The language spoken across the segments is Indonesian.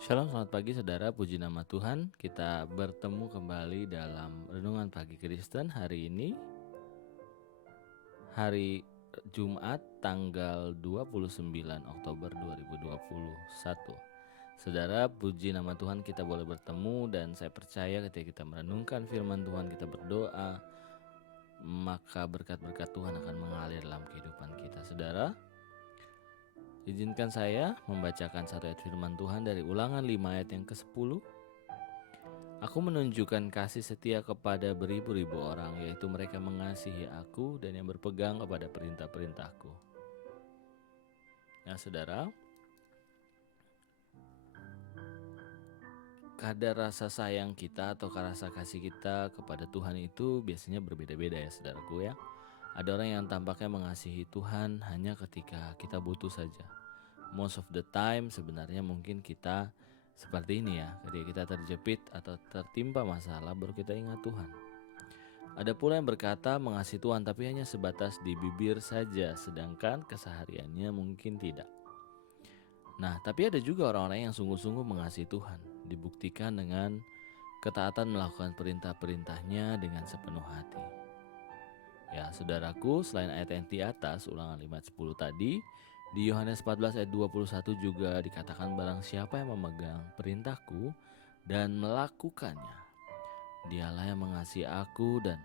Shalom, selamat pagi saudara, puji nama Tuhan. Kita bertemu kembali dalam Renungan Pagi Kristen hari ini, hari Jumat tanggal 29 Oktober 2021. Saudara, puji nama Tuhan, kita boleh bertemu dan saya percaya ketika kita merenungkan firman Tuhan, kita berdoa, maka berkat-berkat Tuhan akan mengalir dalam kehidupan kita. Saudara, izinkan saya membacakan satu ayat firman Tuhan dari Ulangan 5 ayat yang ke-10. Aku menunjukkan kasih setia kepada beribu-ribu orang, yaitu mereka mengasihi aku dan yang berpegang kepada perintah-perintahku. Ya saudara, kadar rasa sayang kita atau rasa kasih kita kepada Tuhan itu biasanya berbeda-beda ya saudaraku ya. Ada orang yang tampaknya mengasihi Tuhan hanya ketika kita butuh saja. Most of the time sebenarnya mungkin kita seperti ini ya, ketika kita terjepit atau tertimpa masalah baru kita ingat Tuhan. Ada pula yang berkata mengasihi Tuhan tapi hanya sebatas di bibir saja, sedangkan kesehariannya mungkin tidak. Nah, tapi ada juga orang-orang yang sungguh-sungguh mengasihi Tuhan, dibuktikan dengan ketaatan melakukan perintah-perintahnya dengan sepenuh hati. Ya, saudaraku, selain ayat yang di atas, Ulangan 5 ayat 10 tadi, di Yohanes 14 ayat 21 juga dikatakan barang siapa yang memegang perintahku dan melakukannya, dialah yang mengasihi aku, dan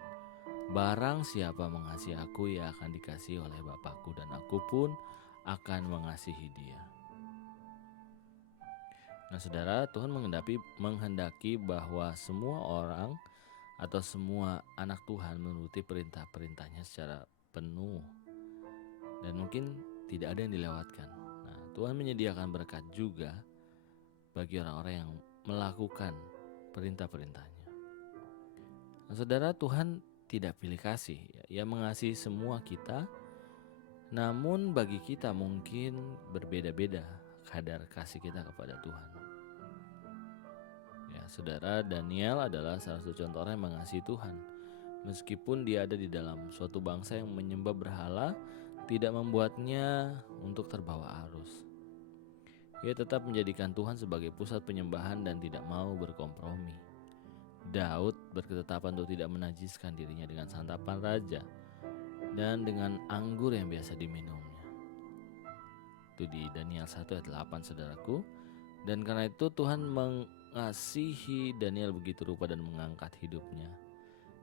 barang siapa mengasihi aku, ia akan dikasihi oleh Bapakku, dan aku pun akan mengasihi dia. Nah saudara, Tuhan menghendaki bahwa semua orang atau semua anak Tuhan menuruti perintah-perintahnya secara penuh, dan mungkin tidak ada yang dilewatkan. Nah, Tuhan menyediakan berkat juga bagi orang-orang yang melakukan perintah-perintahnya. Nah, saudara, Tuhan tidak pilih kasih, Ia mengasihi semua kita. Namun bagi kita mungkin berbeda-beda kadar kasih kita kepada Tuhan. Ya, saudara, Daniel adalah salah satu contoh orang yang mengasihi Tuhan. Meskipun dia ada di dalam suatu bangsa yang menyembah berhala, tidak membuatnya untuk terbawa arus. Ia tetap menjadikan Tuhan sebagai pusat penyembahan dan tidak mau berkompromi. Daud berketetapan untuk tidak menajiskan dirinya dengan santapan raja dan dengan anggur yang biasa diminumnya. Itu di Daniel 1 ayat 8 saudaraku. Dan karena itu Tuhan mengasihi Daniel begitu rupa dan mengangkat hidupnya,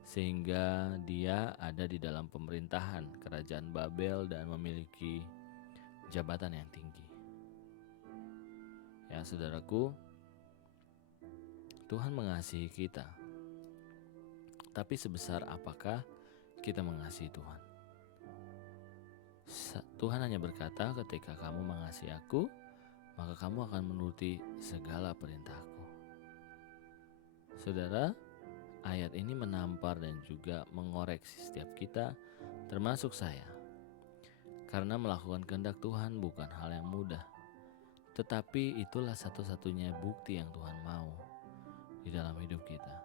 sehingga dia ada di dalam pemerintahan kerajaan Babel dan memiliki jabatan yang tinggi. Ya saudaraku, Tuhan mengasihi kita. Tapi sebesar apakah kita mengasihi Tuhan? Tuhan hanya berkata, ketika kamu mengasihi aku, maka kamu akan menuruti segala perintahku. Saudara, ayat ini menampar dan juga mengoreksi setiap kita, termasuk saya. Karena melakukan kehendak Tuhan bukan hal yang mudah. Tetapi itulah satu-satunya bukti yang Tuhan mau di dalam hidup kita.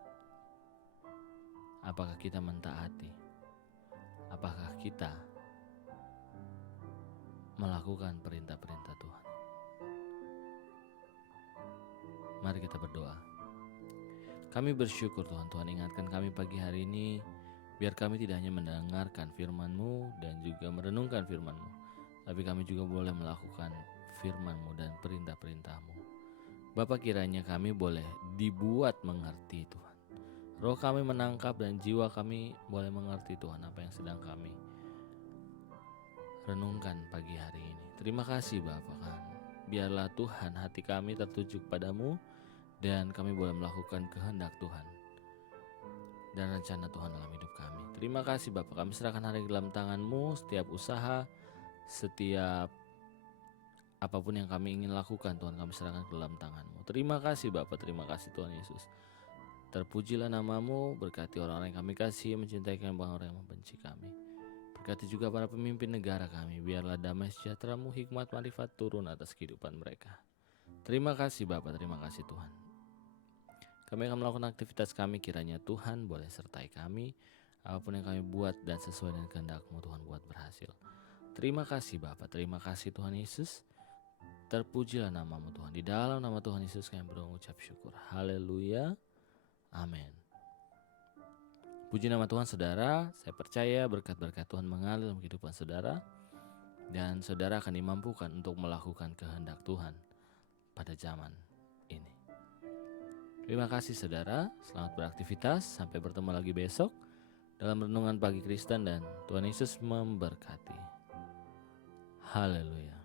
Apakah kita mentaati? Apakah kita melakukan perintah-perintah Tuhan? Mari kita berdoa. Kami bersyukur Tuhan ingatkan kami pagi hari ini, biar kami tidak hanya mendengarkan firman-Mu dan juga merenungkan firman-Mu, tapi kami juga boleh melakukan firman-Mu dan perintah-perintah-Mu. Bapa, kiranya kami boleh dibuat mengerti Tuhan. Roh kami menangkap dan jiwa kami boleh mengerti Tuhan apa yang sedang kami renungkan pagi hari ini. Terima kasih Bapa kan. Biarlah Tuhan hati kami tertuju kepadamu dan kami boleh melakukan kehendak Tuhan dan rencana Tuhan dalam hidup kami. Terima kasih Bapa, kami serahkan hari dalam tangan-Mu, setiap usaha, setiap apapun yang kami ingin lakukan Tuhan kami serahkan ke dalam tangan-Mu. Terima kasih Bapa, terima kasih Tuhan Yesus. Terpujilah nama-Mu, berkati orang-orang yang kami kasih, mencintai kami, orang-orang yang membenci kami. Berkati juga para pemimpin negara kami, biarlah damai sejahtera-Mu, hikmat, marifat turun atas kehidupan mereka. Terima kasih Bapa, terima kasih Tuhan. Kami akan melakukan aktivitas kami, kiranya Tuhan boleh sertai kami. Apapun yang kami buat dan sesuai dengan kehendak-Mu Tuhan buat berhasil. Terima kasih Bapa, terima kasih Tuhan Yesus. Terpujilah namamu Tuhan. Di dalam nama Tuhan Yesus kami berucap syukur. Haleluya. Amin. Puji nama Tuhan saudara. Saya percaya berkat-berkat Tuhan mengalir dalam kehidupan saudara. Dan saudara akan dimampukan untuk melakukan kehendak Tuhan pada zaman ini. Terima kasih saudara. Selamat beraktivitas. Sampai bertemu lagi besok dalam renungan pagi Kristen, dan Tuhan Yesus memberkati. Haleluya.